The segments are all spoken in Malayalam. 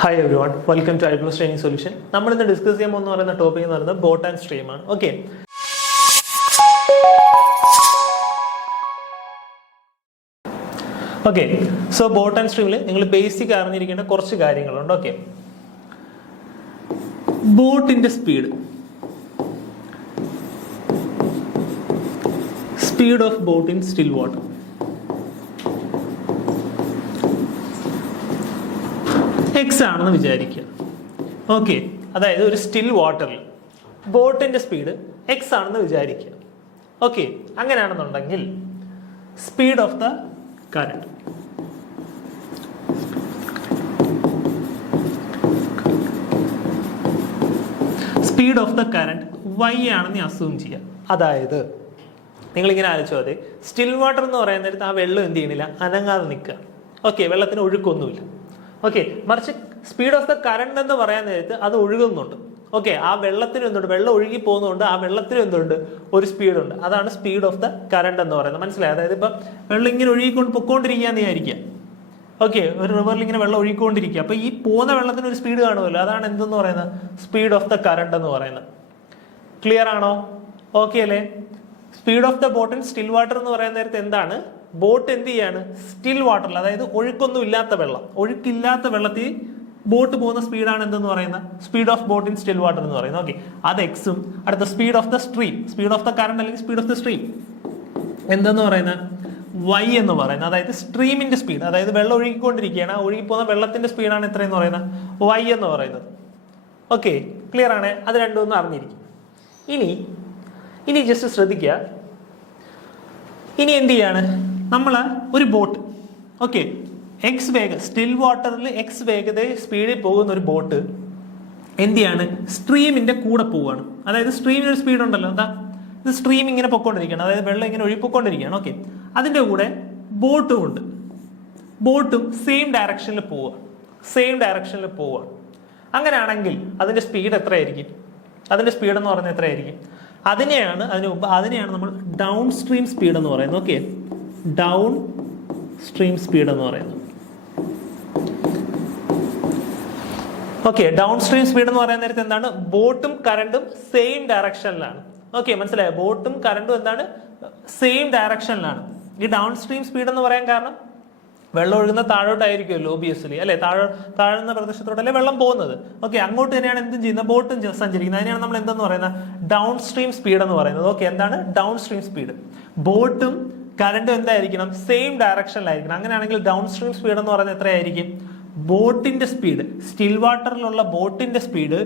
Hi everyone, welcome to iPlus Training Solution. നമ്മൾ ഇന്ന് ഡിസ്കസ് ചെയ്യാൻ പോകുന്ന പറയുന്ന ടോപ്പിക് എന്ന് പറയുന്നത് ബോട്ട് ആൻഡ് സ്ട്രീം ആണ്. ഓക്കെ, സോ ബോട്ട് ആൻഡ് സ്ട്രീമിൽ നിങ്ങൾ ബേസിക് അറിഞ്ഞിരിക്കേണ്ട കുറച്ച് കാര്യങ്ങളുണ്ട്. ഓക്കെ, ബോട്ടിന്റെ speed of boat in still water. X ആണെന്ന് വിചാരിക്കുക. ഓക്കെ, അതായത് ഒരു സ്റ്റിൽ വാട്ടറിൽ ബോട്ടിന്റെ സ്പീഡ് എക്സ് ആണെന്ന് വിചാരിക്കുക. ഓക്കെ, അങ്ങനെയാണെന്നുണ്ടെങ്കിൽ speed of the current y ആണെന്ന് അസ്യൂം ചെയ്യുക. അതായത് നിങ്ങളിങ്ങനെ ആലോചിച്ചാൽ മതി, സ്റ്റിൽ വാട്ടർ എന്ന് പറയുന്ന നേരത്ത് ആ വെള്ളം എന്ത് ചെയ്യണില്ല, അനങ്ങാതെ നിൽക്കുക. ഓക്കെ, വെള്ളത്തിന് ഒഴുക്കൊന്നുമില്ല. ഓക്കെ, മറിച്ച് സ്പീഡ് ഓഫ് ദ കറണ്ട് എന്ന് പറയാൻ നേരത്ത് അത് ഒഴുകുന്നുണ്ട്. ഓക്കെ, ആ വെള്ളത്തിന് എന്തുണ്ട്, വെള്ളം ഒഴുകി പോകുന്നതുകൊണ്ട് ആ വെള്ളത്തിന് എന്തുണ്ട്, ഒരു സ്പീഡുണ്ട്. അതാണ് സ്പീഡ് ഓഫ് ദ കറണ്ട് എന്ന് പറയുന്നത്. മനസ്സിലായി? അതായത് ഇപ്പം വെള്ളം ഇങ്ങനെ ഒഴുകിക്കൊണ്ട് പൊക്കോണ്ടിരിക്കുകയെന്ന് വിചാരിക്കുക. ഓക്കെ, ഒരു റിവറിൽ ഇങ്ങനെ വെള്ളം ഒഴുകിക്കൊണ്ടിരിക്കുക. അപ്പൊ ഈ പോകുന്ന വെള്ളത്തിന് ഒരു സ്പീഡ് കാണുമല്ലോ, അതാണ് എന്തെന്ന് പറയുന്നത്, സ്പീഡ് ഓഫ് ദ കറണ്ട് എന്ന് പറയുന്നത്. ക്ലിയർ ആണോ? ഓക്കെ അല്ലേ? Speed of the boat in still water എന്ന് പറയുന്ന നേരത്തെ എന്താണ്, ബോട്ട് എന്ത് ചെയ്യാണ്, സ്റ്റിൽ വാട്ടറിൽ, അതായത് ഒഴുക്കൊന്നും ഇല്ലാത്ത വെള്ളം, ഒഴുക്കില്ലാത്ത വെള്ളത്തിൽ ബോട്ട് പോകുന്ന സ്പീഡാണ് എന്തെന്ന് പറയുന്നത്, speed of boat in still water എന്ന് പറയുന്നത്. ഓക്കെ, അത് എക്സും. അടുത്ത speed of the stream, speed of the current അല്ലെങ്കിൽ സ്പീഡ് ഓഫ് ദ സ്ട്രീം എന്തെന്ന് പറയുന്നത്, y എന്ന് പറയുന്നത്. അതായത് സ്ട്രീമിന്റെ സ്പീഡ്, അതായത് വെള്ളം ഒഴുകിക്കൊണ്ടിരിക്കുകയാണ്, ആ ഒഴുകിപ്പോകുന്ന വെള്ളത്തിന്റെ സ്പീഡാണ് എത്രയെന്ന് പറയുന്നത്, y എന്ന് പറയുന്നത്. ഓക്കെ, ക്ലിയർ ആണ്? അത് രണ്ടും ഒന്ന് അറിഞ്ഞിരിക്കും. ഇനി ജസ്റ്റ് ശ്രദ്ധിക്കുക. ഇനി എന്ത് ചെയ്യാണ്, നമ്മൾ ഒരു ബോട്ട്, ഓക്കെ, എക്സ് വേഗം, സ്റ്റിൽ വാട്ടറിൽ എക്സ് വേഗതയിൽ സ്പീഡിൽ പോകുന്ന ഒരു ബോട്ട് എന്ത് ചെയ്യാണ്, സ്ട്രീമിന്റെ കൂടെ പോവുകയാണ്. അതായത് സ്ട്രീമിന് ഒരു സ്പീഡ് ഉണ്ടല്ലോ, എന്താ, ഇത് സ്ട്രീം ഇങ്ങനെ പൊക്കോണ്ടിരിക്കുകയാണ്, അതായത് വെള്ളം ഇങ്ങനെ ഒഴുകിപ്പോയിക്കൊണ്ടിരിക്കുകയാണ്. ഓക്കെ, അതിൻ്റെ കൂടെ ബോട്ടും ഉണ്ട്. ബോട്ടും സെയിം ഡയറക്ഷനിൽ പോവുക. അങ്ങനെയാണെങ്കിൽ അതിന്റെ സ്പീഡ് എത്രയായിരിക്കും, അതിന്റെ സ്പീഡ് എന്ന് പറയുന്നത് എത്രയായിരിക്കും, അതിനെയാണ് നമ്മൾ ഡൗൺ സ്ട്രീം സ്പീഡ് എന്ന് പറയുന്നത്. ഓക്കെ, ഡൗൺ സ്ട്രീം സ്പീഡ് എന്ന് പറയുന്നത്. ഓക്കെ, ഡൗൺ സ്ട്രീം സ്പീഡ് എന്ന് പറയുന്ന നേരത്തെ എന്താണ്, ബോട്ടും കറണ്ടും സെയിം ഡയറക്ഷനിലാണ്. ഓക്കെ, മനസ്സിലായോ? ബോട്ടും കറണ്ടും എന്താണ്, സെയിം ഡയറക്ഷനിലാണ്. ഈ ഡൗൺ സ്ട്രീം സ്പീഡ് എന്ന് പറയാൻ കാരണം വെള്ളം ഒഴുകുന്ന താഴോട്ടായിരിക്കുമല്ലോ, ഒബിയസ്ലി അല്ലെ, താഴുന്ന പ്രദേശത്തോട്ടല്ലേ വെള്ളം പോകുന്നത്. ഓക്കെ, അങ്ങോട്ട് തന്നെയാണ് എന്തും ചെയ്യുന്നത്, ബോട്ടും സഞ്ചരിക്കുന്നത്. അതിനെയാണ് നമ്മൾ എന്തെന്ന് പറയുന്നത്, ഡൗൺ സ്ട്രീം സ്പീഡ് എന്ന് പറയുന്നത്. ഓക്കെ, എന്താണ് ഡൗൺ സ്ട്രീം സ്പീഡ്, ബോട്ടും കറണ്ടും എന്തായിരിക്കണം, സെയിം ഡയറക്ഷനിലായിരിക്കണം. അങ്ങനെയാണെങ്കിൽ ഡൗൺ സ്ട്രീം സ്പീഡ് എന്ന് പറയുന്നത് എത്രയായിരിക്കും, ബോട്ടിന്റെ സ്പീഡ്, സ്റ്റിൽ വാട്ടറിലുള്ള ബോട്ടിന്റെ സ്പീഡ്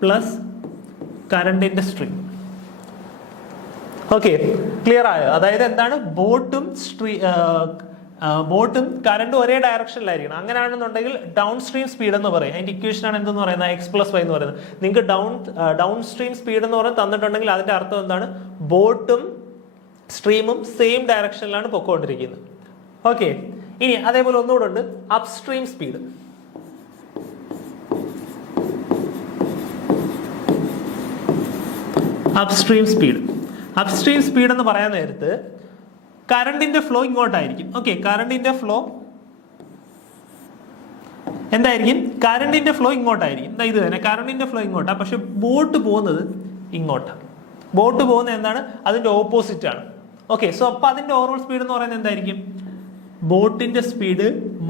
പ്ലസ് കറണ്ടിന്റെ സ്ട്രീം. ഓക്കെ, ക്ലിയർ ആയോ? അതായത് എന്താണ്, ബോട്ടും കറണ്ടും ഒരേ ഡയറക്ഷനിലായിരിക്കണം. അങ്ങനെയാണെന്നുണ്ടെങ്കിൽ ഡൗൺ സ്ട്രീം സ്പീഡ് എന്ന് പറയും. അതിന്റെ ഇക്വേഷൻ ആണ് എന്തെന്ന് പറയുന്നത്, എക്സ് പ്ലസ് വൈ എന്ന് പറയുന്നത്. നിങ്ങൾക്ക് ഡൗൺ സ്ട്രീം സ്പീഡ് എന്ന് പറയുന്നത് തന്നിട്ടുണ്ടെങ്കിൽ അതിന്റെ അർത്ഥം എന്താണ്, ബോട്ടും സ്ട്രീമും സെയിം ഡയറക്ഷനിലാണ് പൊക്കോണ്ടിരിക്കുന്നത്. ഓക്കെ, ഇനി അതേപോലെ ഒന്നുകൂടെ ഉണ്ട്, അപ്സ്ട്രീം സ്പീഡ്. അപ്സ്ട്രീം സ്പീഡ് എന്ന് പറയാൻ നേരത്ത് കറണ്ടിന്റെ ഫ്ലോ ഇങ്ങോട്ടായിരിക്കും. ഓക്കെ, കറണ്ടിന്റെ ഫ്ലോ എന്തായിരിക്കും, കറണ്ടിന്റെ ഫ്ലോ ഇങ്ങോട്ടായിരിക്കും. ഇത് തന്നെ കറണ്ടിന്റെ ഫ്ലോ ഇങ്ങോട്ടാണ്, പക്ഷെ ബോട്ട് പോകുന്നത് ഇങ്ങോട്ടാണ്. ബോട്ട് പോകുന്നത് എന്താണ്, അതിന്റെ ഓപ്പോസിറ്റ് ആണ്. ഓക്കെ, സോ അപ്പൊ അതിന്റെ ഓവറോൾ സ്പീഡ് എന്ന് പറയുന്നത് എന്തായിരിക്കും, ബോട്ടിന്റെ സ്പീഡ്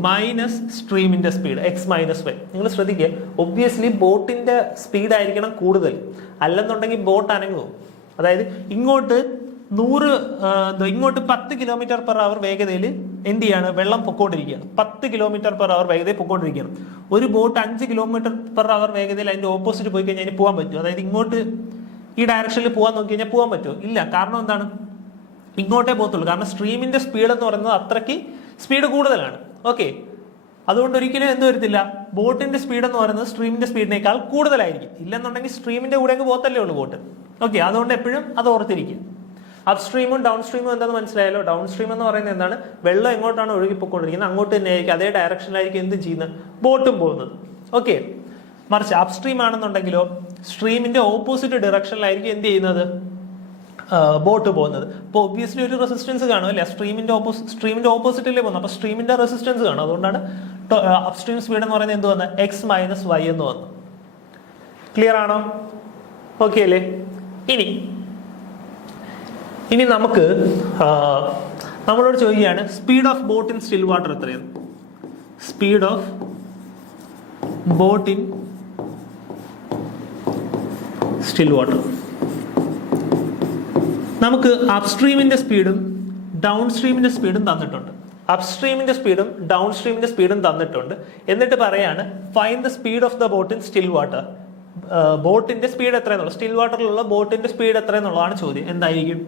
മൈനസ് സ്ട്രീമിന്റെ സ്പീഡ്, എക്സ് മൈനസ് വൈ. നിങ്ങൾ ശ്രദ്ധിക്കുക, ഒബ്വിയസ്ലി ബോട്ടിന്റെ സ്പീഡ് ആയിരിക്കണം കൂടുതൽ, അല്ലെന്നുണ്ടെങ്കിൽ ബോട്ട് അനങ്ങും. അതായത് ഇങ്ങോട്ട് 10 km/h വേഗതയിൽ എന്ത് ചെയ്യാണ്, വെള്ളം പൊക്കോണ്ടിരിക്കുകയാണ്. 10 km/h വേഗതയിൽ പൊക്കോണ്ടിരിക്കുകയാണ്. ഒരു ബോട്ട് 5 km/h വേഗതയിൽ അതിന്റെ ഓപ്പോസിറ്റ് പോയി കഴിഞ്ഞാൽ അതിന് പോകാൻ പറ്റും. അതായത് ഇങ്ങോട്ട് ഈ ഡയറക്ഷനിൽ പോകാൻ നോക്കി കഴിഞ്ഞാൽ പോകാൻ പറ്റുമോ? ഇല്ല. കാരണം എന്താണ്, ഇങ്ങോട്ടേ പോകത്തുള്ളൂ. കാരണം സ്ട്രീമിന്റെ സ്പീഡ് എന്ന് പറയുന്നത് അത്രയ്ക്ക് സ്പീഡ് കൂടുതലാണ്. ഓക്കെ, അതുകൊണ്ട് ഒരിക്കലും എന്ത് വരത്തില്ല, ബോട്ടിന്റെ സ്പീഡ് എന്ന് പറയുന്നത് സ്ട്രീമിന്റെ സ്പീഡിനേക്കാൾ കൂടുതലായിരിക്കും. ഇല്ലെന്നുണ്ടെങ്കിൽ സ്ട്രീമിന്റെ കൂടെ അങ്ങ് പോകത്തല്ലേ ഉള്ളൂ ബോട്ട്. ഓക്കെ, അതുകൊണ്ട് എപ്പോഴും അത് ഓർത്തിരിക്കും. അപ് സ്ട്രീമും ഡൗൺ സ്ട്രീമും എന്താണെന്ന് മനസ്സിലായല്ലോ. ഡൗൺ സ്ട്രീം എന്ന് പറയുന്നത് എന്താണ്, വെള്ളം എങ്ങോട്ടാണ് ഒഴുകിപ്പോയിക്കൊണ്ടിരിക്കുന്നത് അങ്ങോട്ട് തന്നെ ആയിരിക്കും, അതേ ഡയറക്ഷനിലായിരിക്കും എന്ത് ചെയ്യുന്നത്, ബോട്ടും പോകുന്നത്. ഓക്കെ, മറിച്ച് അപ് സ്ട്രീം ആണെന്നുണ്ടെങ്കിലോ സ്ട്രീമിന്റെ ഓപ്പോസിറ്റ് ഡയറക്ഷനിലായിരിക്കും എന്ത് ചെയ്യുന്നത്, ബോട്ട് പോകുന്നത്. അപ്പോൾ ഒബ്വിയസ്ലി ഒരു റെസിസ്റ്റൻസ് കാണും അല്ലേ, സ്ട്രീമിന്റെ ഓപ്പോസിറ്റല്ലേ പോകുന്നത്. അപ്പോൾ സ്ട്രീമിന്റെ റെസിസ്റ്റൻസ് കാണും. അതുകൊണ്ടാണ് അപ്സ്ട്രീം സ്പീഡ് എന്ന് പറയുന്നത് എന്ത് വന്നു? എക്സ് മൈനസ് വൈ എന്ന് വന്നു. ക്ലിയർ ആണോ? ഓക്കെ അല്ലേ? ഇനി നമുക്ക് നമ്മളോട് ചോദിക്കുകയാണ് speed of boat in still water എത്രയാണ്? Speed of boat in still water. നമുക്ക് അപ്സ്ട്രീമിന്റെ സ്പീഡും ഡൗൺ സ്ട്രീമിന്റെ സ്പീഡും തന്നിട്ടുണ്ട്. അപ്സ്ട്രീമിന്റെ സ്പീഡും ഡൗൺ സ്ട്രീമിന്റെ സ്പീഡും തന്നിട്ടുണ്ട്. എന്നിട്ട് പറയാണ് find the speed of the boat in still water. ബോട്ടിന്റെ സ്പീഡ് എത്രയെന്നുള്ളത്, സ്റ്റിൽ വാട്ടറിലുള്ള ബോട്ടിന്റെ സ്പീഡ് എത്രയെന്നുള്ളതാണ് ചോദ്യം. എന്തായിരിക്കും?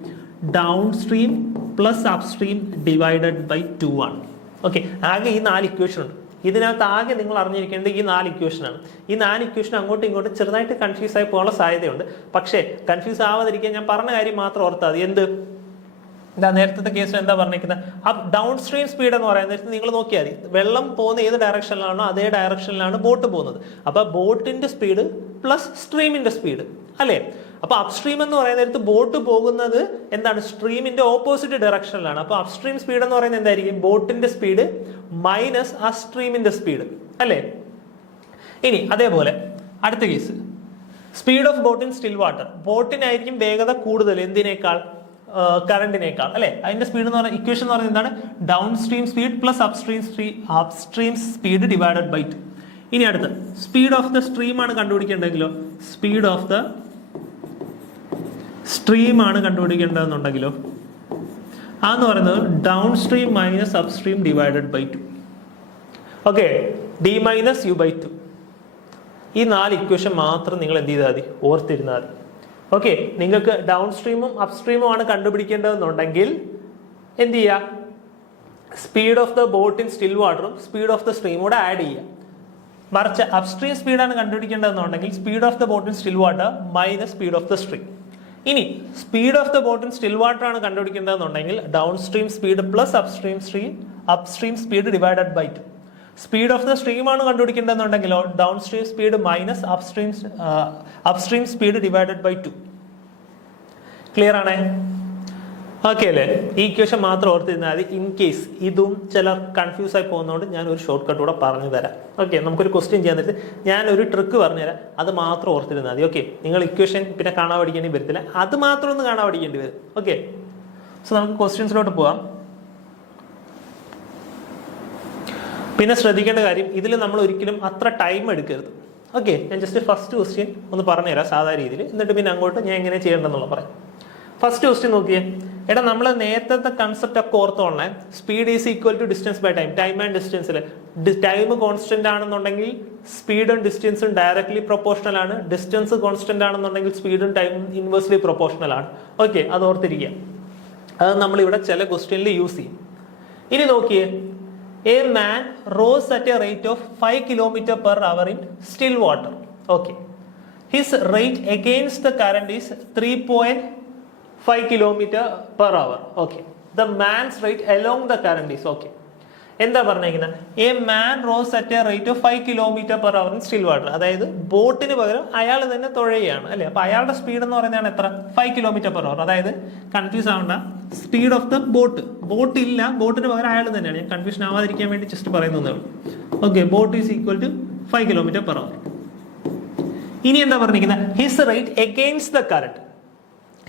Down stream plus upstream divided by 2 ആണ്. ഓക്കെ, ആകെ ഈ 4 ഇക്വേഷൻ ഉണ്ട്. ഇതിനകത്ത് ആകെ നിങ്ങൾ അറിഞ്ഞിരിക്കേണ്ടത് ഈ 4 ഇക്വേഷനാണ്. ഈ 4 ഇക്വേഷൻ അങ്ങോട്ടും ഇങ്ങോട്ടും ചെറുതായിട്ട് കൺഫ്യൂസ് ആയി പോകാനുള്ള സാധ്യതയുണ്ട്. പക്ഷേ കൺഫ്യൂസ് ആവാതിരിക്കാൻ ഞാൻ പറഞ്ഞ കാര്യം മാത്രം ഓർത്താൽ മതി. എന്ത്? നേരത്തെ കേസിൽ എന്താ പറഞ്ഞിരിക്കുന്നത്? ഡൗൺ സ്ട്രീം സ്പീഡ് എന്ന് പറയുന്നത് നിങ്ങൾ നോക്കിയാൽ മതി, വെള്ളം പോകുന്ന ഏത് ഡയറക്ഷനിലാണോ അതേ ഡയറക്ഷനിലാണ് ബോട്ട് പോകുന്നത്. അപ്പൊ ബോട്ടിന്റെ സ്പീഡ് പ്ലസ് സ്ട്രീമിന്റെ സ്പീഡ് അല്ലേ? അപ്പൊ അപ്സ്ട്രീം എന്ന് പറയുന്നത് ബോട്ട് പോകുന്നത് എന്താണ്? സ്ട്രീമിന്റെ ഓപ്പോസിറ്റ് ഡയറക്ഷനിലാണ്. അപ്പൊ അപ്സ്ട്രീം സ്പീഡ് എന്ന് പറയുന്നത് എന്തായിരിക്കും? ബോട്ടിന്റെ സ്പീഡ് മൈനസ് ആ സ്ട്രീമിന്റെ സ്പീഡ് അല്ലേ? ഇനി അതേപോലെ അടുത്ത case, speed of boat in still water. ബോട്ടിനായിരിക്കും വേഗത കൂടുതൽ എന്തിനേക്കാൾ? കറണ്ടിനേക്കാൾ അല്ലെ? അതിന്റെ സ്പീഡ് എന്ന് പറയുന്നത് ഇക്വേഷൻ എന്ന് പറയുന്നത് എന്താണ്? Down stream speed plus upstream speed divided by 2. ഇനി അടുത്ത് സ്പീഡ് ഓഫ് ദ സ്ട്രീം ആണ് കണ്ടുപിടിക്കേണ്ടെങ്കിലോ? സ്പീഡ് ഓഫ് ദ സ്ട്രീം ആണ് കണ്ടുപിടിക്കേണ്ടതെന്നുണ്ടെങ്കിലോ അതെന്ന് പറയുന്നത് down stream minus upstream divided by 2. Okay, d minus u by 2. ഈ 4 ഇക്വേഷൻ മാത്രം നിങ്ങൾ എന്ത് ചെയ്താൽ മതി? ഓർത്തിരുന്നാൽ മതി. ഓക്കെ, നിങ്ങൾക്ക് ഡൗൺ സ്ട്രീമും അപ്സ്ട്രീമും ആണ് കണ്ടുപിടിക്കേണ്ടതെന്നുണ്ടെങ്കിൽ എന്ത് ചെയ്യുക? Speed of the boat in still വാട്ടറും സ്പീഡ് ഓഫ് ദ സ്ട്രീമും കൂടെ ആഡ് ചെയ്യുക. മറിച്ച് അപ്സ്ട്രീം സ്പീഡാണ് കണ്ടുപിടിക്കേണ്ടതെന്നുണ്ടെങ്കിൽ speed of the boat in still water minus speed of the stream. ഇനി speed of the boat in still water ആണ് കണ്ടുപിടിക്കേണ്ടതെന്നുണ്ടെങ്കിൽ down stream speed plus upstream speed divided by 2. Speed of the stream ആണ് കണ്ടുപിടിക്കേണ്ടതെന്നുണ്ടെങ്കിലോ down stream speed minus upstream speed divided by 2. Clear ആണേ? ഓക്കെ അല്ലേ? ഈ ഇക്വേഷൻ മാത്രം ഓർത്തിരുന്നാൽ മതി. ഇൻ കേസ് ഇതും ചിലർ കൺഫ്യൂസ് ആയി പോകുന്നതുകൊണ്ട് ഞാൻ ഒരു ഷോർട്ട് കട്ട് കൂടെ പറഞ്ഞു തരാം. ഓക്കെ, നമുക്കൊരു ക്വസ്റ്റ്യൻ ചെയ്യാൻ നേരത്ത് ഞാൻ ഒരു ട്രിക്ക് പറഞ്ഞുതരാം, അത് മാത്രം ഓർത്തിരുന്നാൽ മതി. ഓക്കെ, നിങ്ങൾ ഇക്വേഷൻ പിന്നെ കാണാൻ പഠിക്കേണ്ടി വരത്തില്ല, അത് മാത്രം ഒന്ന് കാണാൻ പഠിക്കേണ്ടി വരും. ഓക്കെ, സോ നമുക്ക് ക്വസ്റ്റ്യൻസിലോട്ട് പോവാം. പിന്നെ ശ്രദ്ധിക്കേണ്ട കാര്യം, ഇതിൽ നമ്മൾ ഒരിക്കലും അത്ര ടൈം എടുക്കരുത്. ഓക്കെ, ഞാൻ ജസ്റ്റ് ഫസ്റ്റ് ക്വസ്റ്റ്യൻ ഒന്ന് പറഞ്ഞുതരാം സാധാരണ രീതിയിൽ, എന്നിട്ട് പിന്നെ അങ്ങോട്ട് ഞാൻ എങ്ങനെ ചെയ്യേണ്ടതെന്നുള്ള പറയാം. ഫസ്റ്റ് ക്വസ്റ്റ്യൻ നോക്കിയേ. എടാ, നമ്മൾ നേരത്തെ കൺസെപ്റ്റ് ഒക്കെ ഓർത്തോളേ. Speed is equal to distance by time. Time and ഡിസ്റ്റൻസിൽ ടൈം കോൺസ്റ്റന്റ് ആണെന്നുണ്ടെങ്കിൽ സ്പീഡും ഡിസ്റ്റൻസും ഡയറക്ട്ലി പ്രൊപ്പോർഷണൽ ആണ്. ഡിസ്റ്റൻസ് കോൺസ്റ്റന്റ് ആണെന്നുണ്ടെങ്കിൽ സ്പീഡും ടൈമും ഇൻവേഴ്സ്ലി പ്രൊപ്പോർഷണൽ ആണ്. ഓക്കെ, അത് ഓർത്തിരിക്കുക. അത് നമ്മളിവിടെ ചില ക്വസ്റ്റ്യനിൽ യൂസ് ചെയ്യും. ഇനി നോക്കിയേ, a man rose at a rate of 5 km/h in still water. Okay, his rate against the current is 3.5 km/h. Okay, the man's rate along the current is okay. എന്താ പറഞ്ഞിരിക്കുന്നത്? A man rose at A rate of 5 km/h in still water. അതായത് ബോട്ടിന് പകരം അയാൾ തന്നെ തുഴയാണ് അല്ലെ? അപ്പൊ അയാളുടെ സ്പീഡ് എന്ന് പറയുന്നതാണ് എത്ര? 5 km/h. അതായത് കൺഫ്യൂസ് ആവണ്ട, speed of the boat. Boat ഇല്ല, ബോട്ടിന് പകരം അയാൾ തന്നെയാണ്. ഞാൻ കൺഫ്യൂഷൻ ആവാതിരിക്കാൻ വേണ്ടി ജസ്റ്റ് പറയുന്നതേ ഉള്ളൂ. Okay, boat is equal to 5 km/h. ഇനി എന്താ പറഞ്ഞിരിക്കുന്നത്? His rate against the current.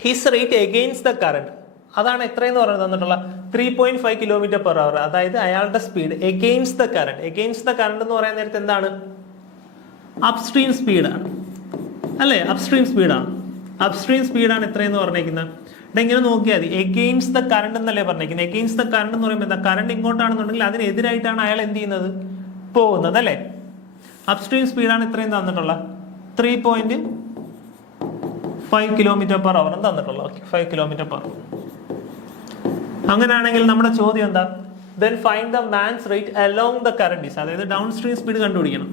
His rate against the current അതാണ് എത്രയെന്ന് പറയുന്നത് തന്നിട്ടുള്ള 3.5 km/h. അതായത് അയാളുടെ speed against the current. Against the current എന്ന് പറയുന്ന നേരത്തെ എന്താണ്? അപ്സ്ട്രീം സ്പീഡാണ് അല്ലേ? അപ്സ്ട്രീം സ്പീഡാണ്. അപ്സ്ട്രീം സ്പീഡാണ് എത്രയെന്ന് പറഞ്ഞിരിക്കുന്നത്. ഇങ്ങനെ നോക്കിയാൽ മതി. എഗെയിൻസ്റ്റ് ദ കറന്റ് എന്നല്ലേ പറഞ്ഞിരിക്കുന്നത്. എഗെയിൻസ്റ്റ് ദ കറന്റ് എന്ന് പറയുമ്പോൾ എന്താ? കറന്റ് ഇങ്ങോട്ടാണെന്നുണ്ടെങ്കിൽ അതിനെതിരായിട്ടാണ് അയാൾ എന്ത് ചെയ്യുന്നത്? പോകുന്നത് അല്ലേ? അപ്സ്ട്രീം സ്പീഡാണ് ഇത്രയും തന്നിട്ടുള്ള 3.5 km/h തന്നിട്ടുള്ള. Okay, 5 km/h. അങ്ങനെയാണെങ്കിൽ നമ്മുടെ ചോദ്യം എന്താ? then find the man's rate along the current is. അതായത് ഡൗൺ സ്ട്രീം സ്പീഡ് കണ്ടുപിടിക്കണം.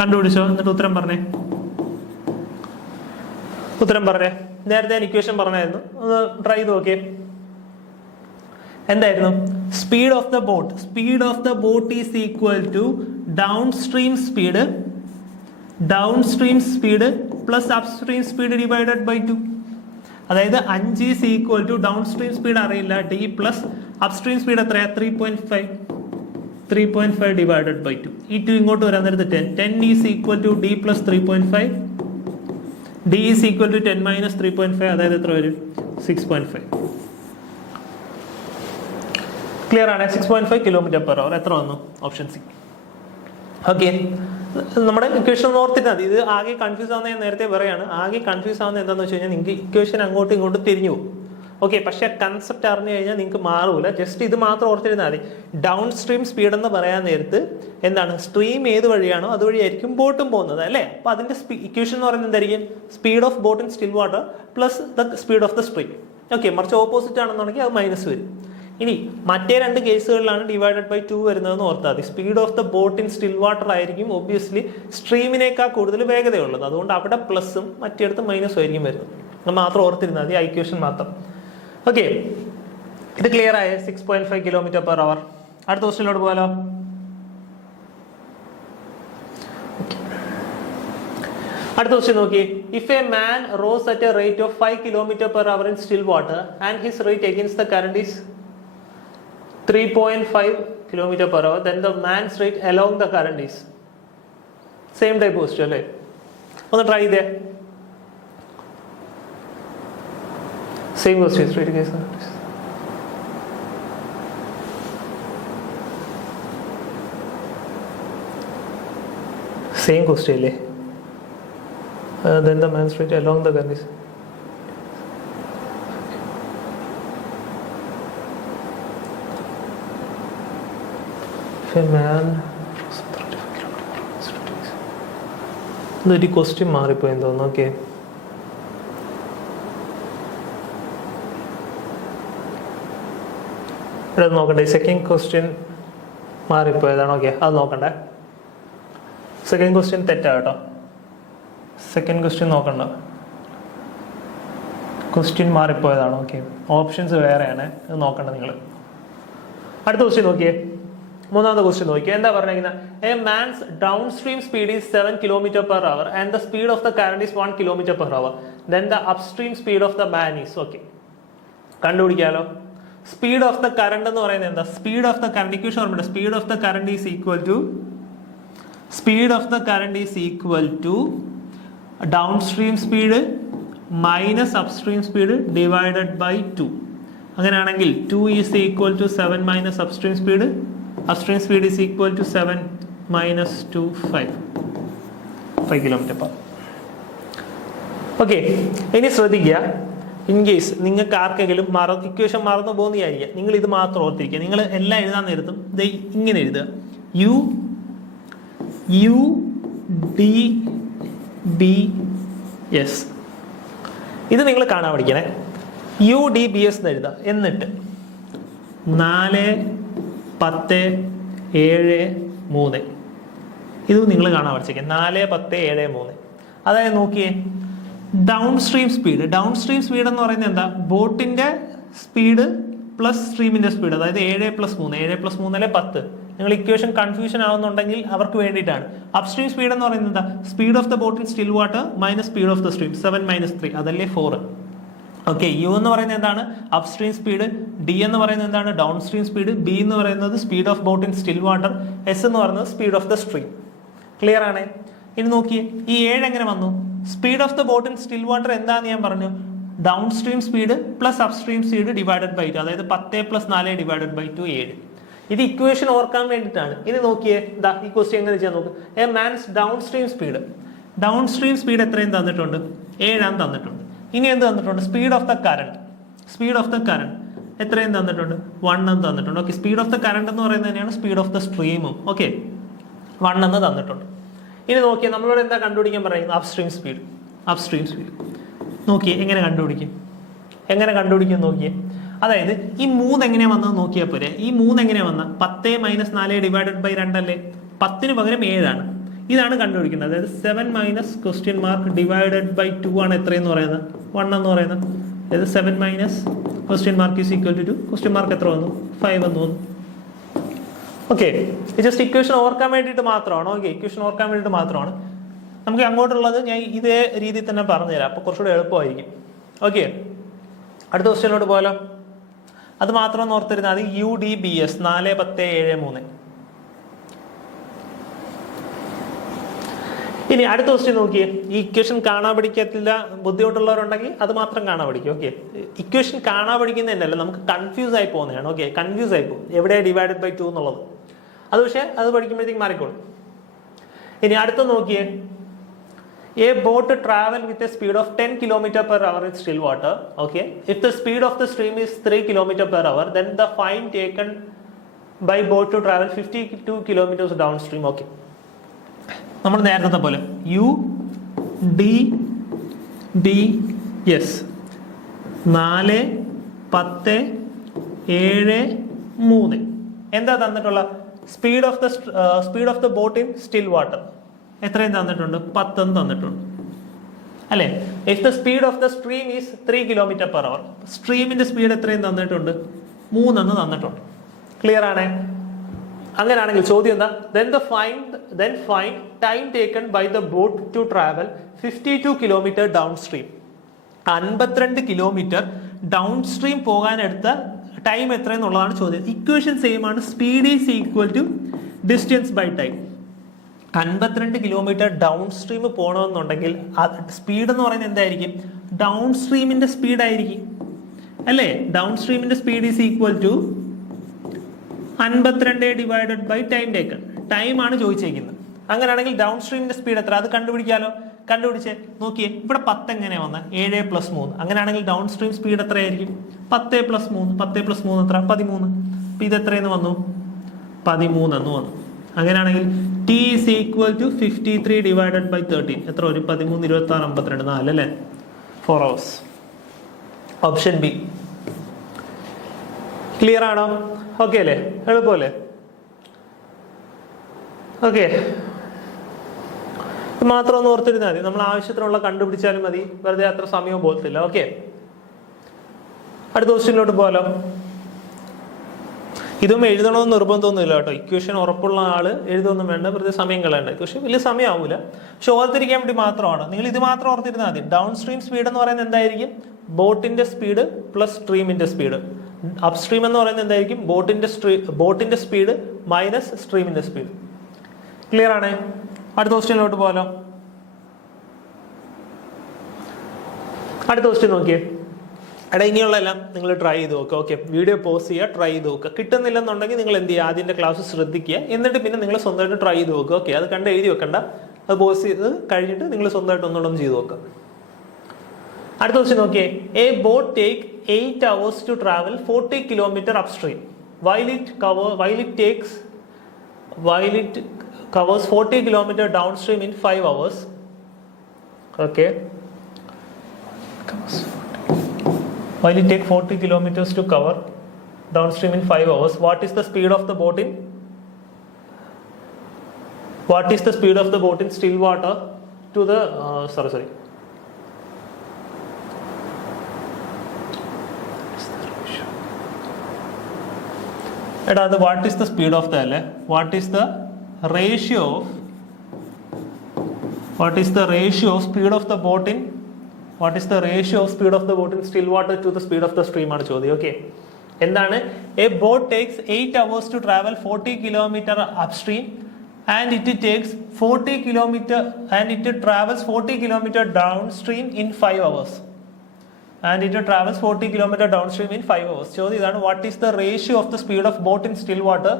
കണ്ടുപിടിച്ചോ? എന്നിട്ട് ഉത്തരം പറഞ്ഞേ. ഉത്തരം പറഞ്ഞേ. നേരത്തെ ഞാൻ ഇക്വേഷൻ പറഞ്ഞായിരുന്നു, ഒന്ന് ട്രൈ ചെയ്ത് നോക്കിയേ. എന്തായിരുന്നു? Speed of the boat. Speed of the boat is equal to down stream speed plus upstream speed divided by 2. അതായത് 5 is equal to down stream speed അറിയില്ല, ഡി പ്ലസ് അപ്സ്ട്രീം സ്പീഡ് എത്രയാ? 3.5. 3.5 ഡിവൈഡഡ് ബൈ 2. ഈ 2 ഇങ്ങോട്ട് വരാൻ നേരത്ത് 10. 10 is equal to d plus 3.5. D is equal to 10 minus 3.5, അതായത് എത്ര വരും? 6.5. ക്ലിയർ ആണ്? 6.5 km/h. എത്ര വന്നു? Option C. ഓക്കെ, നമ്മുടെ ഇക്വേഷൻ ഓർത്തിട്ട് മതി. ഇത് ആകെ കൺഫ്യൂസ് ആവുന്ന ഞാൻ നേരത്തെ പറയാണ്. ആകെ കൺഫ്യൂസ് ആവുന്നത് എന്താണെന്ന് വെച്ച് കഴിഞ്ഞാൽ നിങ്ങൾക്ക് ഇക്വേഷൻ അങ്ങോട്ടും ഇങ്ങോട്ടും തിരിഞ്ഞു പോകും. ഓക്കെ, പക്ഷേ കൺസെപ്റ്റ് അറിഞ്ഞു കഴിഞ്ഞാൽ നിങ്ങൾക്ക് മാറൂല. ജസ്റ്റ് ഇത് മാത്രം ഓർത്തിരുന്നാൽ മതി. ഡൗൺ സ്ട്രീം സ്പീഡ് എന്ന് പറയാൻ നേരത്ത് എന്താണ്? സ്ട്രീം ഏത് വഴിയാണോ അതുവഴിയായിരിക്കും ബോട്ടും പോകുന്നത് അല്ലേ? അപ്പോൾ അതിന്റെ ഇക്വേഷൻ എന്ന് പറയുന്നത് എന്തായിരിക്കും? Speed of boat in still water plus the speed of the stream. Okay, മറിച്ച് ഓപ്പോസിറ്റ് ആണെന്നുണ്ടെങ്കിൽ അത് മൈനസ് വരും. ഇനി മറ്റേ രണ്ട് കേസുകളിലാണ് ഡിവൈഡഡ് ബൈ 2 വരുന്നതെന്ന് ഓർത്താൽ മതി. Speed of the boat in still water ആയിരിക്കും ഒബ്വിയസ്ലി സ്ട്രീമിനേക്കാൾ കൂടുതൽ വേഗതയുള്ളത്. അതുകൊണ്ട് അവിടെ പ്ലസും മറ്റേടത്ത് മൈനസും ആയിരിക്കും വരുന്നത്. അത് മാത്രം ഓർത്തിരുന്നാൽ മതി, ഇക്വേഷൻ മാത്രം. ഓക്കെ, ഇത് ക്ലിയർ ആയ? 6.5 km/h. അടുത്ത ക്വസ്റ്റ്യനിലോട്ട് പോകാലോ. അടുത്ത ക്വസ്റ്റ്യൻ നോക്കി. If a man rose at A rate of 5 km/h in still water and his rate against the current is 3.5 km/h, then the man's rate along the current is same type question അല്ലേ? ഒന്ന് ട്രൈ ചെയ്തേ. Same question, straight case. Same question അല്ലേ? then the man's rate along the current is ഇതൊരു ക്വസ്റ്റ്യൻ മാറിപ്പോയെന്ന് തോന്നുന്നു. ഓക്കെ, ഇവിടെ നോക്കണ്ടേ? Second question മാറിപ്പോയതാണ്. ഓക്കെ, അത് നോക്കണ്ടേ? സെക്കൻഡ് ക്വസ്റ്റ്യൻ തെറ്റാ കേട്ടോ. സെക്കൻഡ് ക്വസ്റ്റ്യൻ നോക്കണ്ട, ക്വസ്റ്റ്യൻ മാറിപ്പോയതാണ്. ഓക്കെ, ഓപ്ഷൻസ് വേറെയാണ്, അത് നോക്കണ്ട നിങ്ങൾ. അടുത്ത ക്വസ്റ്റ്യൻ നോക്കിയേ. മൂന്നാമത്തെ ക്വസ്റ്റ്യൻ നോക്കിയേ. എന്താ പറഞ്ഞിരിക്കുന്നത്? A man's down stream speed is 7 km/h and the speed of the current is 1 km/h. Then the upstream speed of the man is. Okay, കണ്ടുപിടിക്കാലോ. സ്പീഡ് ഓഫ് ദ കറന്റ് എന്ന് പറയുന്നത് എന്താ? Speed of the current equation ഓർമ്മയുണ്ട്. Speed of the current is equal to down stream speed minus upstream speed divided by 2. അങ്ങനെയാണെങ്കിൽ 2 is equal to 7 minus upstream speed. Upstream speed is equal to 7 minus 2 5 km/h. Okay, ഇനി ശ്രദ്ധിക്കുക. ഇൻ കേസ് നിങ്ങൾക്ക് ആർക്കെങ്കിലും ഇക്വേഷൻ മറന്നു പോകുന്നതായിരിക്കുക, നിങ്ങൾ ഇത് മാത്രം ഓർത്തിരിക്കുക. നിങ്ങൾ എല്ലാം എഴുതാൻ നേരത്തും ഇങ്ങനെ എഴുതുക. UDBS. ഇത് നിങ്ങൾ കാണാൻ പഠിക്കണേ. UDBS എന്ന് എഴുതാം. എന്നിട്ട് 4, 10, 7, 3 ഇത് നിങ്ങൾ കാണാൻ പഠിച്ചേക്കാം. 4, 10, 7, 3. അതായത് നോക്കിയേ, ഡൗൺ സ്ട്രീം സ്പീഡ് എന്ന് പറയുന്നത് എന്താ? ബോട്ടിന്റെ സ്പീഡ് പ്ലസ് സ്ട്രീമിന്റെ സ്പീഡ്, അതായത് 7 + 3. 7 + 3 അല്ലെ 10. നിങ്ങൾ ഇക്വേഷൻ കൺഫ്യൂഷൻ ആവുന്നുണ്ടെങ്കിൽ അവർക്ക് വേണ്ടിയിട്ടാണ്. അപ്സ്ട്രീം സ്പീഡ് എന്ന് പറയുന്നത് എന്താ? Speed of the boat in still water minus speed of the stream. 7 - 3 അതല്ലേ 4. ഓക്കെ, യു എന്ന് പറയുന്നത് എന്താണ്? Upstream speed. ഡി എന്ന് പറയുന്നത് എന്താണ്? Down stream speed. ബി എന്ന് പറയുന്നത് speed of boat in still water. S എന്ന് പറയുന്നത് speed of the stream. Clear ആണ്? ഇനി നോക്കിയേ, ഈ 7 എങ്ങനെ വന്നു? Speed of the boat in still water എന്താന്ന് ഞാൻ പറഞ്ഞു? Down stream speed plus upstream speed divided by 2, അതായത് 10 + 4 ഡിവൈഡഡ് ബൈ 2 7. ഇത് ഇക്വേഷൻ ഓർക്കാൻ വേണ്ടിയിട്ടാണ്. ഇനി നോക്കിയേ, ഈ ക്വസ്റ്റ്യൻ എങ്ങനെ ചെയ്യാൻ നോക്ക്. A man's down stream speed എത്രയും തന്നിട്ടുണ്ട്? 7 തന്നിട്ടുണ്ട്. ഇനി എന്ത് തന്നിട്ടുണ്ട്? സ്പീഡ് ഓഫ് ദ കറന്റ് എത്രയും തന്നിട്ടുണ്ട്? 1 തന്നിട്ടുണ്ട്. Okay, speed of the current എന്ന് പറയുന്നത് തന്നെയാണ് സ്പീഡ് ഓഫ് ദ സ്ട്രീമും. ഓക്കെ, 1 തന്നിട്ടുണ്ട്. ഇനി നോക്കിയേ, നമ്മളോട് എന്താ കണ്ടുപിടിക്കാൻ പറയുന്നത്? Upstream speed. നോക്കിയേ, എങ്ങനെ കണ്ടുപിടിക്കും നോക്കിയേ. അതായത് ഈ 3 എങ്ങനെയാ വന്നത് നോക്കിയാൽ പോരെ. ഈ 3 എങ്ങനെയാ വന്ന? 10 - 4 ഡിവൈഡഡ് ബൈ 2 അല്ലേ? 10 പകരം 7. ഇതാണ് കണ്ടുപിടിക്കുന്നത്. അതായത് 7 - ഡിവൈഡഡ് ബൈ 2 ആണ് എത്രയെന്ന് പറയുന്നത്? 1 എന്ന് പറയുന്നത്. അതായത് 7 - ഈസ് ഈക്വൽ ടു 2. എത്ര വന്നു? 5 എന്ന് വന്നു. ഓക്കെ, ജസ്റ്റ് ഇക്വേഷൻ ഓർക്കാൻ വേണ്ടിയിട്ട് മാത്രമാണ്. നമുക്ക് അങ്ങോട്ടുള്ളത് ഞാൻ ഇതേ രീതിയിൽ തന്നെ പറഞ്ഞുതരാം, അപ്പോൾ കുറച്ചുകൂടെ എളുപ്പമായിരിക്കും. ഓക്കെ, അടുത്ത ക്വസ്റ്റ്യനിലോട്ട് പോകാലോ. അത് മാത്രം ഓർത്തിരുന്നാൽ അത് UDBS 4-10-7-3. ഇനി അടുത്ത ക്വസ്റ്റ്യൻ നോക്കിയേ. ഈ ഇക്വേഷൻ കാണാൻ പഠിക്കത്തില്ല ബുദ്ധിമുട്ടുള്ളവരുണ്ടെങ്കിൽ അത് മാത്രം കാണാൻ പഠിക്കും. ഓക്കെ, ഇക്വേഷൻ കാണാൻ പഠിക്കുന്നതല്ല, നമുക്ക് കൺഫ്യൂസ് ആയി പോകുന്നതാണ്. ഓക്കെ, കൺഫ്യൂസ് ആയി പോകും എവിടെ ഡിവൈഡഡ് ബൈ 2 എന്നുള്ളത്. അത് പക്ഷേ അത് പഠിക്കുമ്പോഴത്തേക്ക് മാറിക്കോളും. ഇനി അടുത്ത നോക്കിയേ. A boat travel with a speed of 10 km/h in still water. Okay, if the speed of the stream is 3 km/h, then the fine taken by boat to travel 52 km downstream. Okay, നമ്മൾ നേരത്തെ പോലെ UDBS 4-10-7-3. എന്താ തന്നിട്ടുള്ള speed of the boat in still water എത്രയും തന്നിട്ടുണ്ട്? 10 തന്നിട്ടുണ്ട് അല്ലേ. If the speed of the stream is 3 km/h, സ്ട്രീമിന്റെ സ്പീഡ് എത്രയും തന്നിട്ടുണ്ട്? 3 തന്നിട്ടുണ്ട്. ക്ലിയർ ആണേ? അങ്ങനെയാണെങ്കിൽ ചോദ്യം എന്താ? then find time taken by the boat to travel 52 km downstream. 52 kilometre downstream പോകാൻ എടുത്ത ടൈം എത്രയെന്നുള്ളതാണ് ചോദ്യം. ഇക്വേഷൻ സെയിം ആണ്. Speed is equal to distance by time. 52 kilometre downstream പോകണമെന്നുണ്ടെങ്കിൽ സ്പീഡ് എന്ന് പറയുന്നത് എന്തായിരിക്കും? ഡൗൺ സ്ട്രീമിന്റെ സ്പീഡ് ആയിരിക്കും അല്ലേ. ഡൗൺ സ്ട്രീമിന്റെ speed is equal to 52 divided by time taken. Time ആണ് ചോദിച്ചേക്കുന്നത്. അങ്ങനെയാണെങ്കിൽ ഡൗൺ സ്ട്രീമിന്റെ സ്പീഡ് എത്ര? അത് കണ്ടുപിടിക്കാലോ. കണ്ടുപിടിച്ചേ നോക്കിയേ. ഇവിടെ 10 എങ്ങനെയാ വന്നത്? 7+3. അങ്ങനെയാണെങ്കിൽ ഡൗൺ സ്ട്രീം സ്പീഡ് എത്രയായിരിക്കും? 10+3. 10+3 എത്ര? 13. അപ്പൊ ഇത് എത്രയെന്ന് വന്നു? 13 എന്ന് വന്നു. അങ്ങനെയാണെങ്കിൽ T is equal to 53 divided by 13. എത്ര വരും? 13, 26, 52, 4 അല്ലേ? 4 hours. Option B. ക്ലിയർ ആണോ? ഓക്കെ അല്ലേ? എളുപ്പമല്ലേ? ഓക്കെ, ഇത് മാത്രം ഒന്ന് ഓർത്തിരുന്നാൽ മതി. നമ്മൾ ആവശ്യത്തിനുള്ള കണ്ടുപിടിച്ചാലും മതി, വെറുതെ അത്ര സമയവും പോകത്തില്ല. ഓക്കെ, അടുത്ത ക്വസ്റ്റ്യനിലോട്ട് പോകാലോ. ഇതും എഴുതണമെന്ന് നിർബന്ധമൊന്നുമില്ല കേട്ടോ. ഇക്വേഷൻ ഉറപ്പുള്ള ആള് എഴുതൊന്നും വേണ്ട, വെറുതെ സമയം കളയണ്ട. ഇക്വേഷൻ വലിയ സമയം ആവൂല, പക്ഷെ ഓർത്തിരിക്കാൻ വേണ്ടി മാത്രമാണ്. നിങ്ങൾ ഇത് മാത്രം ഓർത്തിരുന്നാൽ മതി. ഡൗൺ സ്ട്രീം സ്പീഡ് എന്ന് പറയുന്നത് എന്തായിരിക്കും? ബോട്ടിന്റെ സ്പീഡ് പ്ലസ് സ്ട്രീമിന്റെ സ്പീഡ്. അപ് സ്ട്രീം എന്ന് പറയുന്നത് എന്തായിരിക്കും? ബോട്ടിന്റെ സ്പീഡ് മൈനസ് സ്ട്രീമിന്റെ സ്പീഡ്. ക്ലിയർ ആണേ? അടുത്ത ക്വസ്റ്റ്യനിലോട്ട് പോകാലോ. അടുത്ത ക്വസ്റ്റ്യൻ നോക്കിയേ. എടാ, ഇനിയുള്ളതെല്ലാം നിങ്ങൾ ട്രൈ ചെയ്ത് നോക്കുക. ഓക്കെ, വീഡിയോ പോസ് ചെയ്യുക, ട്രൈ ചെയ്ത് നോക്കുക. കിട്ടുന്നില്ലെന്നുണ്ടെങ്കിൽ നിങ്ങൾ എന്ത് ചെയ്യുക? ആദ്യത്തെ ക്ലാസ് ശ്രദ്ധിക്കുക, എന്നിട്ട് പിന്നെ നിങ്ങൾ സ്വന്തമായിട്ട് ട്രൈ ചെയ്ത് നോക്കുക. ഓക്കെ, അത് കണ്ട് എഴുതി വെക്കണ്ട, അത് പോസ് ചെയ്ത് കഴിഞ്ഞിട്ട് നിങ്ങൾ സ്വന്തമായിട്ട് ഒന്നുകൂടെ ചെയ്ത് നോക്കുക. അടുത്ത ക്വസ്റ്റ്യൻ നോക്കിയേ. A boat take 8 hours to travel 40 km upstream while it covers 40 km downstream in 5 hours. Okay, while it take 40 kilometers to cover downstream in 5 hours, what is the speed of the boat in still water to the what is the speed of the what is the ratio of speed of the boat in still water to the speed of the stream ആണ് ചോദ്യം. ഓക്കെ, എന്താണ്? A boat takes 8 hours to travel 40 km upstream and it takes 40 km and it travels 40 km downstream in 5 hours. ചോദ്യം ഇതാണ്. What is the ratio of the speed of boat in still water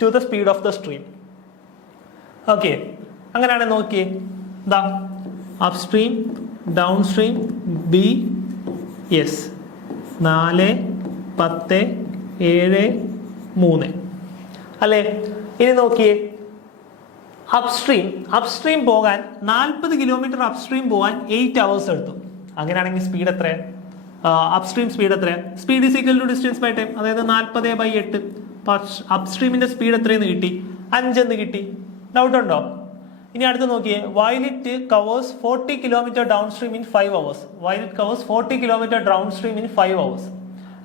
to the speed of the stream? Okay, അങ്ങനെയാണെങ്കിൽ നോക്കിയേ. ദാ upstream, down stream, b s 4, 10, 7, 3 അല്ലേ? ഇനി നോക്കിയേ. അപ്സ്ട്രീം പോകാൻ 40 കിലോമീറ്റർ അപ്സ്ട്രീം പോകാൻ 8 hours എടുത്തു. അങ്ങനെയാണെങ്കിൽ സ്പീഡ് എത്ര? അപ്സ്ട്രീം സ്പീഡ് എത്ര? Speed is equal to distance by time, അതായത് 40/8. അപ്സ്ട്രീമിന്റെ സ്പീഡ് എത്രയെന്ന് കിട്ടി? 5 എന്ന് കിട്ടി. ഡൗട്ട് ഉണ്ടോ? ഇനി അടുത്ത് നോക്കിയേ. while it covers 40 km downstream in 5 hours.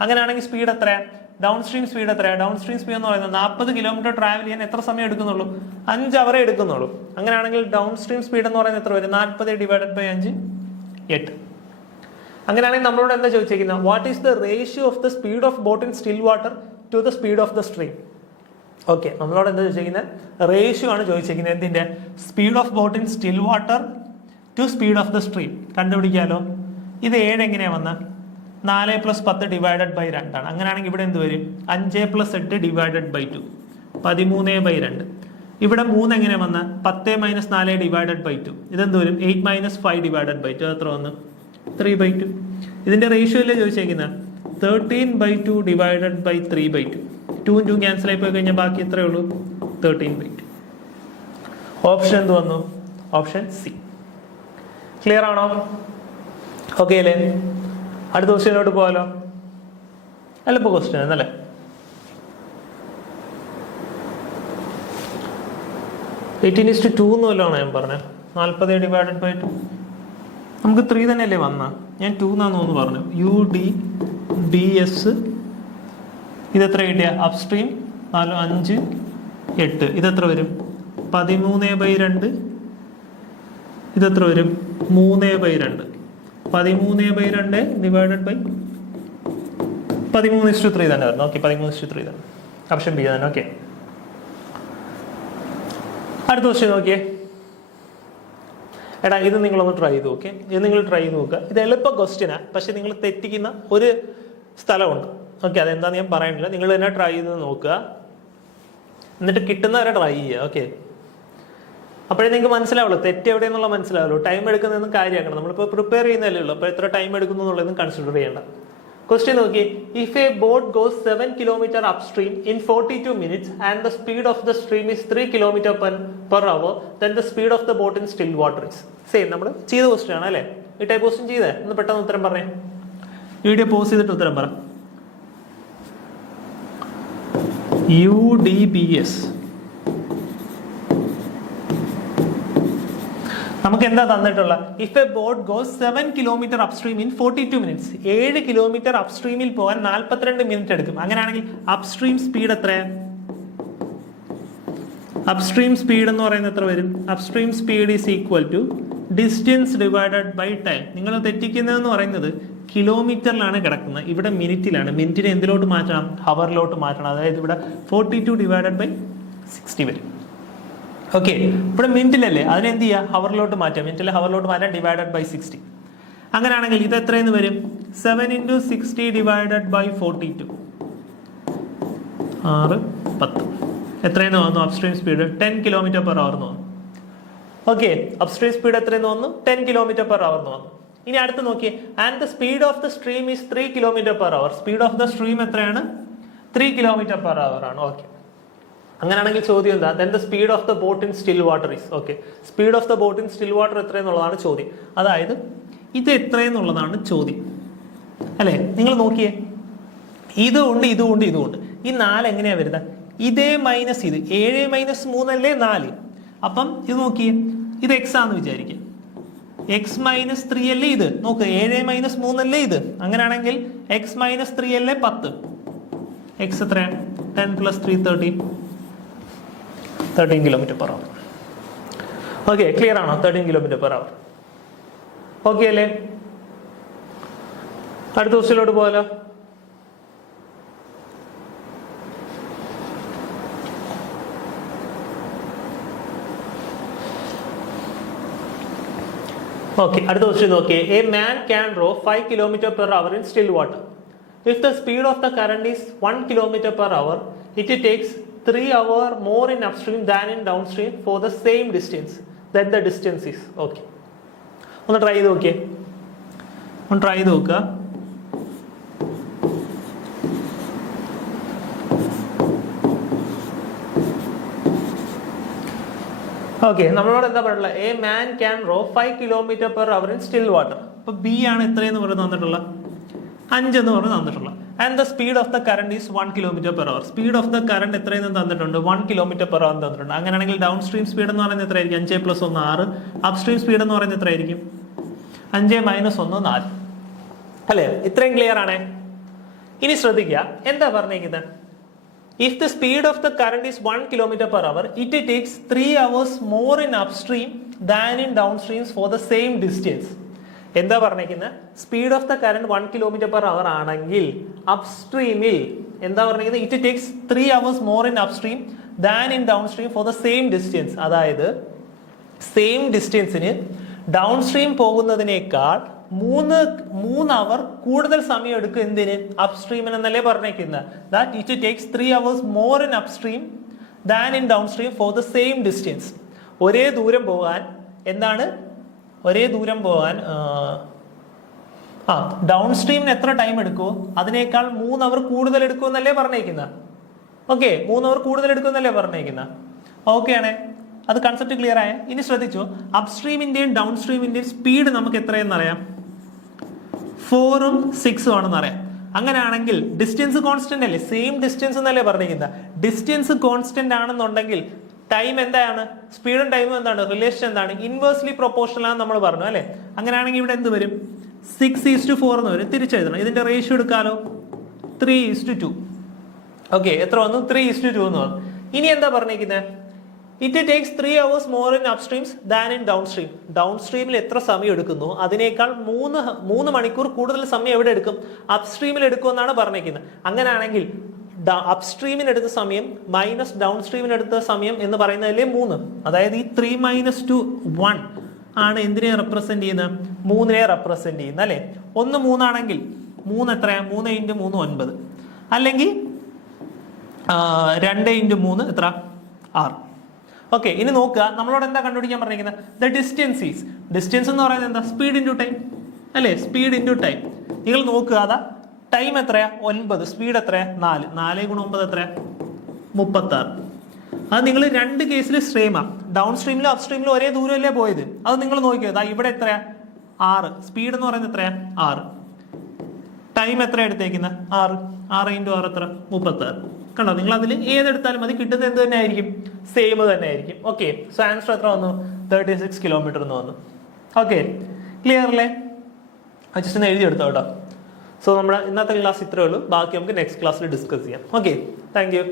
അങ്ങനെയാണെങ്കിൽ സ്പീഡ് എത്ര? ഡൗൺ സ്ട്രീം സ്പീഡ് എത്ര? ഡൗൺ സ്ട്രീം സ്പീഡ് എന്ന് പറയുന്നത് 40 കിലോമീറ്റർ ട്രാവൽ ചെയ്യാൻ എത്ര സമയം എടുക്കുന്നുള്ളൂ? 5 hours എടുക്കുന്നുള്ളൂ. അങ്ങനെയാണെങ്കിൽ ഡൗൺ സ്ട്രീം സ്പീഡ് എന്ന് പറയുന്നത് എത്ര വരും? 40 ഡിവൈഡഡ് ബൈ 5, 8. അങ്ങനെയാണെങ്കിൽ നമ്മളോട് എന്താ ചോദിച്ചിരിക്കുന്നത്? What is the ratio of the speed of boat in still water to the speed of the stream? Okay, നമ്മളോട് എന്താ ചോദിച്ചിരിക്കുന്നത്? റേഷ്യോ ആണ് ചോദിച്ചിരിക്കുന്നത്. എന്തിന്റെ? Speed of boat in still water to speed of the stream. കണ്ടുപിടിക്കാലോ. ഇത് 7 എങ്ങനെയാ വന്ന? 4 + 10 ഡിവൈഡഡ് ബൈ 2 ആണ്. അങ്ങനെയാണെങ്കിൽ ഇവിടെ എന്ത് വരും? 5 + 8 ഡിവൈഡഡ് ബൈ 2, 13/2. ഇവിടെ 3 എങ്ങനെ വന്ന? 10 - 4 ഡിവൈഡഡ് ബൈ 2. ഇതെന്ത് വരും? 8 - 5 ഡിവൈഡഡ് ബൈ 2. എത്ര വന്ന്? 3/2. ഇതിന്റെ റേഷ്യോ അല്ലേ ചോദിച്ചേക്കുന്നത്? 13/2 ഡിവൈഡഡ് ബൈ 3/2. 2 2 ക്യാൻസൽ ആയി പോയി കഴിഞ്ഞാൽ ബാക്കി എത്രയേ ഉള്ളൂ? 13/2. ഓപ്ഷൻ എന്ത് വന്നു? Option C. ക്ലിയർ ആണോ? ഓക്കെ അല്ലേ? അടുത്ത ക്വസ്റ്റ്യനിലോട്ട് പോകാലോ. എളുപ്പ ക്വസ്റ്റ്യൻ എന്നല്ലേ? (18:2) എന്ന് വല്ലതാണോ ഞാൻ പറഞ്ഞത്? 40 ഡിവൈഡഡ് ബൈ 2. നമുക്ക് 3 തന്നെയല്ലേ വന്ന? ഞാൻ 2 എന്നാന്ന് പറഞ്ഞു. UDBS ഇതെത്ര കിട്ടിയ? അപ്സ്ട്രീം 4 5 8. ഇതെത്ര വരും? 13/2. ഇതെത്ര വരും? 3/2. 13/2 ഡിവൈഡഡ് ബൈ 13:3 തന്നെ വരുന്നു. ഓക്കെ, 13:3 തന്നെ. ഓപ്ഷൻ ബി തന്നെ. ഓക്കെ, അടുത്ത ക്വസ്റ്റ്യൻ നോക്കിയേ. എടാ, ഇത് നിങ്ങളൊന്ന് ട്രൈ ചെയ്ത് നോക്കേ. ഇത് നിങ്ങൾ ട്രൈ ചെയ്ത് നോക്കുക. ഇത് എളുപ്പ ക്വസ്റ്റ്യനാ, പക്ഷെ നിങ്ങൾ തെറ്റിക്കുന്ന ഒരു സ്ഥലമുണ്ട്. ഓക്കെ, അതെന്താന്ന് ഞാൻ പറയുന്നില്ല. നിങ്ങൾ തന്നെ ട്രൈ ചെയ്ത് നോക്കുക, എന്നിട്ട് കിട്ടുന്നവരെ ട്രൈ ചെയ്യുക. ഓക്കെ, അപ്പോഴേ നിങ്ങൾക്ക് മനസ്സിലാവുള്ളൂ തെറ്റ് എവിടെയെന്നുള്ള മനസ്സിലാവുള്ളൂ. ടൈം എടുക്കുന്നതെന്ന് കാര്യമാക്കണം. നമ്മളിപ്പോൾ പ്രിപ്പയർ ചെയ്യുന്നതല്ലേ ഉള്ളൂ. അപ്പോൾ എത്ര ടൈം എടുക്കുന്നു എന്നുള്ളതൊന്നും കൺസിഡർ ചെയ്യേണ്ട. ക്വസ്റ്റ്യൻ നോക്കി. If a boat goes 7 kilometre upstream in 42 minutes and the speed of the stream is 3 km/h, then the speed of the boat in still water is. Same നമ്മൾ ചെയ്ത ക്വസ്റ്റ്യൻ ആണ് അല്ലേ? ഈ ടൈപ്പ് ക്വസ്റ്റ്യൻ ചെയ്തേ. ഒന്ന് പെട്ടെന്ന് ഉത്തരം പറഞ്ഞേ. വീഡിയോ പോസ് ചെയ്തിട്ട് ഉത്തരം പറ. UDBS നമുക്ക് എന്താ തന്നിട്ടുള്ള? If a boat goes 7 kilometre upstream in 42 minutes. 7 kilometre അപ്സ്ട്രീമിൽ പോകാൻ 42 മിനിറ്റ് എടുക്കും. അങ്ങനെയാണെങ്കിൽ അപ്സ്ട്രീം സ്പീഡ് എത്ര? അപ്സ്ട്രീം സ്പീഡ് എന്ന് പറയുന്നത് എത്ര വരും? Upstream speed is equal to distance divided by time. നിങ്ങൾ തെറ്റിക്കുന്നതെന്ന് പറയുന്നത് കിലോമീറ്ററിലാണ് കിടക്കുന്നത്, ഇവിടെ മിനിറ്റിലാണ്. മിനിറ്റിനെ എന്തിലോട്ട് മാറ്റണം? ഹവറിലോട്ട് മാറ്റണം. അതായത് ഇവിടെ 42 ഡിവൈഡഡ് ബൈ 60 വരും. ഓക്കെ, ഇവിടെ മിനിറ്റിലല്ലേ, അതിനെന്ത് ചെയ്യുക? ഹവറിലോട്ട് മാറ്റാം. മിനിറ്റിലെ ഹവറിലോട്ട് മാറ്റാം. Divided by 60. അങ്ങനെയാണെങ്കിൽ ഇത് എത്രയെന്ന് വരും? 7 × 60 ഡിവൈഡഡ് ബൈ 42. 6 10. എത്രയെന്ന് വന്നു? അപ്സ്ട്രീം സ്പീഡ് 10 km/h എന്ന് വന്നു. ഓക്കെ, അപ്സ്ട്രീം സ്പീഡ് എത്രയെന്ന് വന്നു? 10 km/h എന്ന് വന്നു. ഇനി അടുത്ത് നോക്കിയേ. And the speed of the stream is 3 km/h. Speed of the stream എത്രയാണ്? 3 km/h ആണ്. ഓക്കെ, അങ്ങനെയാണെങ്കിൽ ചോദ്യം എന്താ? then the speed of the boat in still water is. Okay, speed of the boat in still water എത്രയെന്നുള്ളതാണ് ചോദ്യം. അതായത് ഇത് എത്രയെന്നുള്ളതാണ് ചോദ്യം അല്ലേ? നിങ്ങൾ നോക്കിയേ, ഇതുണ്ട് ഇതുകൊണ്ട് ഇതുകൊണ്ട്. ഈ 4 എങ്ങനെയാ വരുന്നത്? ഇതേ മൈനസ് ഇത്. 7 - 3 അല്ലേ 4. അപ്പം ഇത് നോക്കിയേ, ഇത് എക്സ് ആണെന്ന് വിചാരിക്കുക. x - 3 അല്ലേ ഇത്? നോക്ക്, 7 - 3 അല്ലേ ഇത്? അങ്ങനെയാണെങ്കിൽ x - 3 അല്ലേ 10. എക്സ് എത്രയാണ്? 10 + 3 13 km/h. ഓക്കെ, ക്ലിയർ ആണോ? 13 km/h. ഓക്കെ അല്ലേ? അടുത്ത ക്വസ്റ്റ്യനിലോട്ട് പോകാലോ. ഓക്കെ, അടുത്ത ക്വസ്റ്റ്യൻ നോക്കിയേ. A man can row 5 km/h in still water. If the speed of the current is 1 km/h, it takes 3 hours more in upstream than in downstream for the same distance. Then the distance is. Okay, ഒന്ന് ട്രൈ ചെയ്ത് നോക്കിയേ. ഒന്ന് ട്രൈ ചെയ്ത് നോക്കുക. ഓക്കെ, നമ്മളോട് എന്താ പറയുക? A man can row 5 km/h in still water. അപ്പൊ ബി ആണ് എത്രയെന്ന് പറഞ്ഞ് തന്നിട്ടുള്ള? 5 എന്ന് പറഞ്ഞ് തന്നിട്ടുള്ള. And the speed of the current is 1 km/h. Speed of the current എത്രയെന്ന് തന്നിട്ടുണ്ട്? 1 km/h തന്നിട്ടുണ്ട്. അങ്ങനെയാണെങ്കിൽ ഡൗൺ സ്ട്രീം സ്പീഡ് എന്ന് പറയുന്നത് എത്രയായിരിക്കും? 5 + 1 6. അപ്സ്ട്രീം സ്പീഡ് എന്ന് പറയുന്നത് എത്രയായിരിക്കും? 5 - 1 4. അല്ലേ? ഇത്രയും ക്ലിയർ ആണേ. ഇനി ശ്രദ്ധിക്കുക, എന്താ പറഞ്ഞിരിക്കുന്നത്? If the speed of the current is 1 km/h, it takes 3 hours more in upstream than in downstreams for the same distance. എന്താ പറഞ്ഞിരിക്കുന്നത്? Speed of the current 1 km/h ആണെങ്കിൽ അപ്സ്ട്രീമിൽ എന്താ പറഞ്ഞിരിക്കുന്നത്? It takes 3 hours more in upstream than in downstream for the same distance. അതായത് സെയിം ഡിസ്റ്റൻസിന് ഡൗൺ സ്ട്രീം പോകുന്നതിനേക്കാൾ 3 അവർ കൂടുതൽ സമയം എടുക്കും. എന്തിന്? അപ്സ്ട്രീമിന് എന്നല്ലേ പറഞ്ഞേക്കുന്നത്. That it takes 3 hours more in upstream than in downstream for the same distance. ഒരേ ദൂരം പോകാൻ എന്താണ്? ഒരേ ദൂരം പോകാൻ ഡൗൺ സ്ട്രീമിന് എത്ര ടൈം എടുക്കുമോ അതിനേക്കാൾ 3 അവർ കൂടുതൽ എടുക്കുമെന്നല്ലേ പറഞ്ഞേക്കുന്ന. ഓക്കെ, 3 അവർ കൂടുതൽ എടുക്കുമെന്നല്ലേ പറഞ്ഞേക്കുന്ന. ഓക്കെ ആണേ, അത് കൺസെപ്റ്റ് ക്ലിയർ ആയ. ഇനി ശ്രദ്ധിച്ചു, അപ്സ്ട്രീമിന്റെയും ഡൗൺ സ്ട്രീമിന്റെയും സ്പീഡ് നമുക്ക് എത്രയെന്ന് അറിയാം? 4ഉം 6ഉം ആണെന്ന് അറിയാം. അങ്ങനെയാണെങ്കിൽ ഡിസ്റ്റൻസ് കോൺസ്റ്റന്റ് അല്ലേ? സെയിം ഡിസ്റ്റൻസ് എന്നല്ലേ പറഞ്ഞിരിക്കുന്നത്. ഡിസ്റ്റൻസ് കോൺസ്റ്റന്റ് ആണെന്നുണ്ടെങ്കിൽ ടൈം എന്താണ്? സ്പീഡും ടൈമും എന്താണ്? റിലേഷൻ എന്താണ്? ഇൻവേഴ്സ്ലി പ്രൊപ്പോർഷണൽ ആണെന്ന് നമ്മൾ പറഞ്ഞു അല്ലേ? അങ്ങനെയാണെങ്കിൽ ഇവിടെ എന്ത് വരും? 6:4 എന്ന് വരും. തിരിച്ചെഴുതണം. ഇതിന്റെ റേഷ്യോ എടുക്കാലോ, 3:2. ഓക്കെ, എത്ര വന്നു? 3:2 എന്ന് വന്നു. ഇനി എന്താ പറഞ്ഞിരിക്കുന്നത്? It takes 3 hours more in upstreams than in downstream. Down സ്ട്രീമിൽ എത്ര സമയം എടുക്കുന്നു അതിനേക്കാൾ 3 മണിക്കൂർ കൂടുതൽ സമയം എവിടെ എടുക്കും? അപ്സ്ട്രീമിൽ എടുക്കുമെന്നാണ് പറഞ്ഞിരിക്കുന്നത്. അങ്ങനെയാണെങ്കിൽ അപ്സ്ട്രീമിന് എടുത്ത സമയം മൈനസ് ഡൗൺ സ്ട്രീമിന് എടുത്ത സമയം എന്ന് പറയുന്നതിലെ 3. അതായത് ഈ 3 - 2 1 ആണ് എന്തിനെ റെപ്രസെന്റ് ചെയ്യുന്നത്? 3നെ റെപ്രസെന്റ് ചെയ്യുന്നത് അല്ലെ? 1 3 ആണെങ്കിൽ 3 എത്രയാ? 3 × 3 9. അല്ലെങ്കിൽ 2 × 3 എത്ര? 6. ഓക്കെ, ഇനി നോക്കുക, നമ്മളോട് എന്താ കണ്ടുപിടിക്കാൻ പറഞ്ഞിരിക്കുന്നത്? ദ ഡിസ്റ്റൻസ് ഈസ്, ഡിസ്റ്റൻസ് എന്ന് പറയുന്നത് എന്താ? സ്പീഡ് ഇൻറ്റു ടൈം അല്ലേ? Speed into time. നിങ്ങൾ നോക്കുക, അതാ ടൈം എത്രയാ? 9. സ്പീഡ് എത്രയാ? 4. 4 × 9 എത്രയാ? 36. അത് നിങ്ങൾ 2 കേസിൽ സെയിമാ. ഡൗൺ സ്ട്രീമിലും അപ് സ്ട്രീമിലും ഒരേ ദൂരമല്ലേ പോയത്. അത് നിങ്ങൾ നോക്കിയോ, അതാ ഇവിടെ എത്രയാ? 6. സ്പീഡ് എന്ന് പറയുന്നത് എത്രയാ? 6. ടൈം എത്ര എടുത്തേക്കുന്നത്? 6. 6 × 6 എത്ര? 36. കണ്ടോ? നിങ്ങൾ അതിൽ ഏതെടുത്താലും മതി, കിട്ടുന്നത് എന്ത് തന്നെ ആയിരിക്കും? സെയിം തന്നെ ആയിരിക്കും. ഓക്കെ, സോ ആൻസർ എത്ര വന്നു? 36 കിലോമീറ്റർ എന്ന് വന്നു. ഓക്കെ, ക്ലിയർ അല്ലേ? ജസ്റ്റ് ഒന്ന് എഴുതിയെടുത്തോ കേട്ടോ. സോ നമ്മുടെ ഇന്നത്തെ ക്ലാസ് ഇത്രയേ ഉള്ളൂ. ബാക്കി നമുക്ക് നെക്സ്റ്റ് ക്ലാസ്സിൽ ഡിസ്കസ് ചെയ്യാം. Okay, thank you.